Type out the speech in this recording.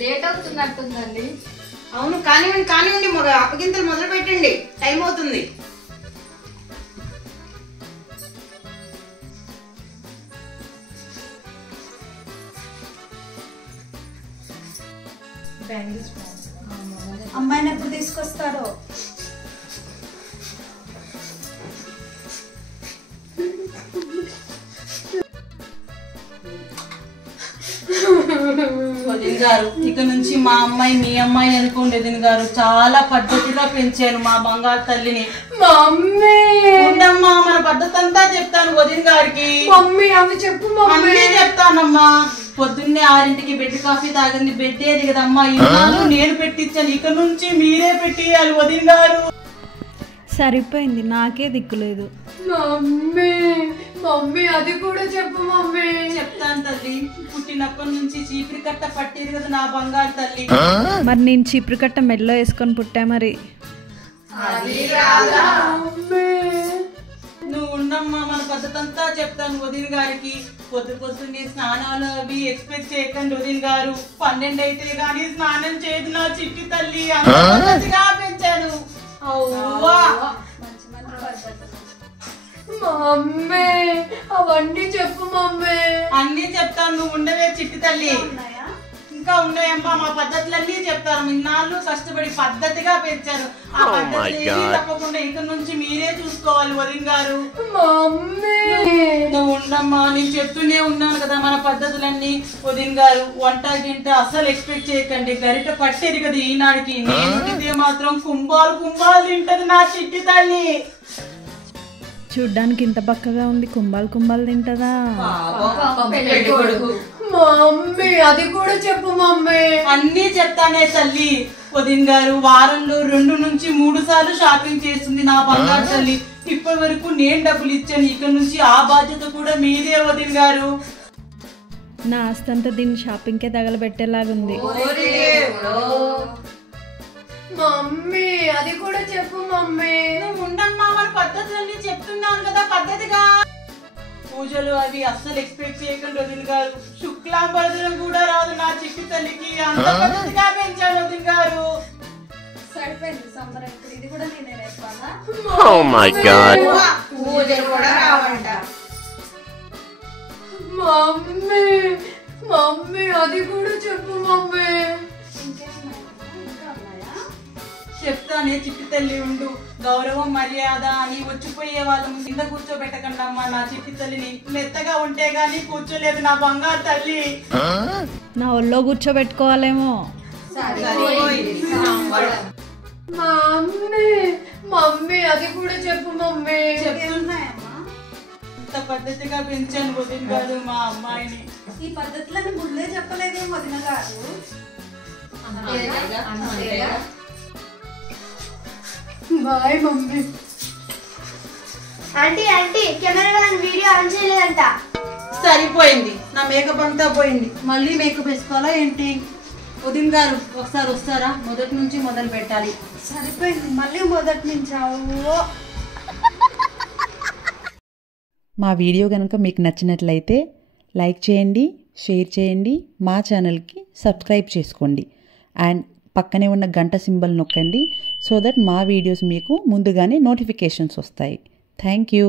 Late అవుతున్నట్టుందండి. అవును, కానివ్వండి కానివ్వండి, అప్పగింతలు మొదలు పెట్టండి, టైం అవుతుంది. అమ్మాయిని ఎప్పుడు తీసుకొస్తారో? వదిన గారు, ఇక నుంచి మా అమ్మాయి మీ అమ్మాయి అనుకోండి. వదిన గారు, చాలా పద్ధతిగా పెంచాను మా బంగారు తల్లిని. మమ్మీ ఉండమ్మా, మన పద్ధతి అంతా చెప్తాను వదిన గారికి. మమ్మీ అవి చెప్పు మమ్మీ. అన్నీ చెప్తానమ్మా. పొద్దున్నే 6ంటికి బెడ్ కాఫీ తాగింది, బెడ్ ఏది కదమ్మా, ఇన్నాళ్ళు నేను పెట్టించాను, ఇక నుంచి మీరే పెట్టియాలి వదిన గారు. సరిపోయింది, నాకే దిక్కులేదు. మమ్మీ మమ్మీ అది కూడా చెప్పు మమ్మీ. చెప్తాను తల్లి. పుట్టినప్పటి నుంచి చీపిరి కట్ట పట్టేది కదా నా బంగారు తల్లి. మరి నేను చీపురు కట్ట మెడలో వేసుకొని పుట్టా మరి. నువ్వు ఉండమ్మా, మన పద్ధతి అంతా చెప్తాను వదిన గారికి. పొద్దున్నే స్నానాలు అవి ఎక్స్పెక్ట్ చేయకండి వదిన గారు. 12 అయితే గానీ స్నానం చేయదు నా చిట్టి తల్లి. అంతగా పెంచాను. మమ్మీ అవన్నీ చెప్పు మమ్మీ. అన్నీ చెప్తాను, నువ్వు ఉండవే చిట్టి తల్లి. ఇంకా ఉన్నాయమ్మా, మా పద్ధతులన్నీ చెప్తారు. ఇన్నాళ్ళు కష్టపడి పద్ధతిగా పెంచారు. ఆ పద్ధతులు తప్పకుండా ఇక నుంచి మీరే చూసుకోవాలి వదిన గారు. మమ్మీ నువ్వు ఉండమ్మా, నేను చెప్తూనే ఉన్నాను కదా మన పద్ధతులన్నీ. వదిన గారు, వంట గింట అస్సలు ఎక్స్పెక్ట్ చేయకండి. గరిట పట్టేది కదా ఈనాడికి. నేను మాత్రం కుంభాలు కుంభాలు తింటది నా చిట్టి తల్లి. చూడ్డానికి ఇంత బక్కగా ఉంది, కుంభాలు కుంభాలు తింటదా? మమ్మీ అది కూడా చెప్పు మమ్మీ. అన్నీ చెప్తానే తల్లి. వదిన గారు, వారంలో 2 నుంచి 3 సార్లు షాపింగ్ చేస్తుంది నా బంగారు తల్లి. ఇప్పటి వరకు నేను డబ్బులు ఇచ్చాను, ఇక నుంచి ఆ బాధ్యత కూడా మీదే వదిన గారు. నా ఆస్తంతా దీన్ని షాపింగ్కే తగలబెట్టేలాగుంది. మమ్మీ అది కూడా చెప్పు మమ్మీ. నువ్వు ఉండమ్మా, మన పద్ధతులన్నీ చెప్తున్నాను కదా పద్ధతిగా. పూజలు అవి అస్సలు ఎక్స్పెక్ట్ చేయకండి వదిన గారు. శుక్లాంబరదనం కూడా రాదు నా చిట్టి తల్లికి. అంత పద్ధతిగా పెంచాను వదిన గారు. సరిపోయింది సంబరం. ఇప్పుడు ఇది కూడా నేనే నేర్పాలా? పూజలు కూడా రావంట. మమ్మీ మమ్మీ అది కూడా చెప్పు మమ్మీ. చెప్తానే చిట్టి తల్లి, ఉండు. గౌరవం మర్యాద అని వచ్చిపోయే వాళ్ళ కింద కూర్చోబెట్టకండి అమ్మా నా చిట్టి తల్లిని. మెత్తగా ఉంటే గానీ కూర్చోలేదు నా బంగారు తల్లి. నా ఒళ్ళో కూర్చోబెట్టుకోవాలేమో. మమ్మీ మమ్మీ అది కూడా చెప్పు మమ్మీ. చెప్తున్నాయమ్మా, ఇంత పద్ధతిగా పెంచాను వదిన గారు మా అమ్మాయిని. ఈ పద్ధతులని ముందే చెప్పలేదే వదిన గారు. Bye mummy. Aunty aunty camera video on చేయలేదంట. సరిపోయింది, నా మేకప్ అంతా పోయింది. మళ్ళీ మేకప్ వేసుకోవాలా ఏంటి? వదిన గారు ఒకసారి వస్తారా? మొదటి నుంచి మొదలు పెట్టాలి. సరిపోయింది, మళ్ళీ మొదటి నుంచి. మా వీడియో కనుక మీకు నచ్చినట్లయితే లైక్ చేయండి, షేర్ చేయండి, మా ఛానల్కి సబ్స్క్రైబ్ చేసుకోండి. అండ్ పక్కనే ఉన్న గంట సింబల్ నొక్కండి, సో దట్ మా వీడియోస్ మీకు ముందుగానే నోటిఫికేషన్స్ వస్తాయి. Thank you.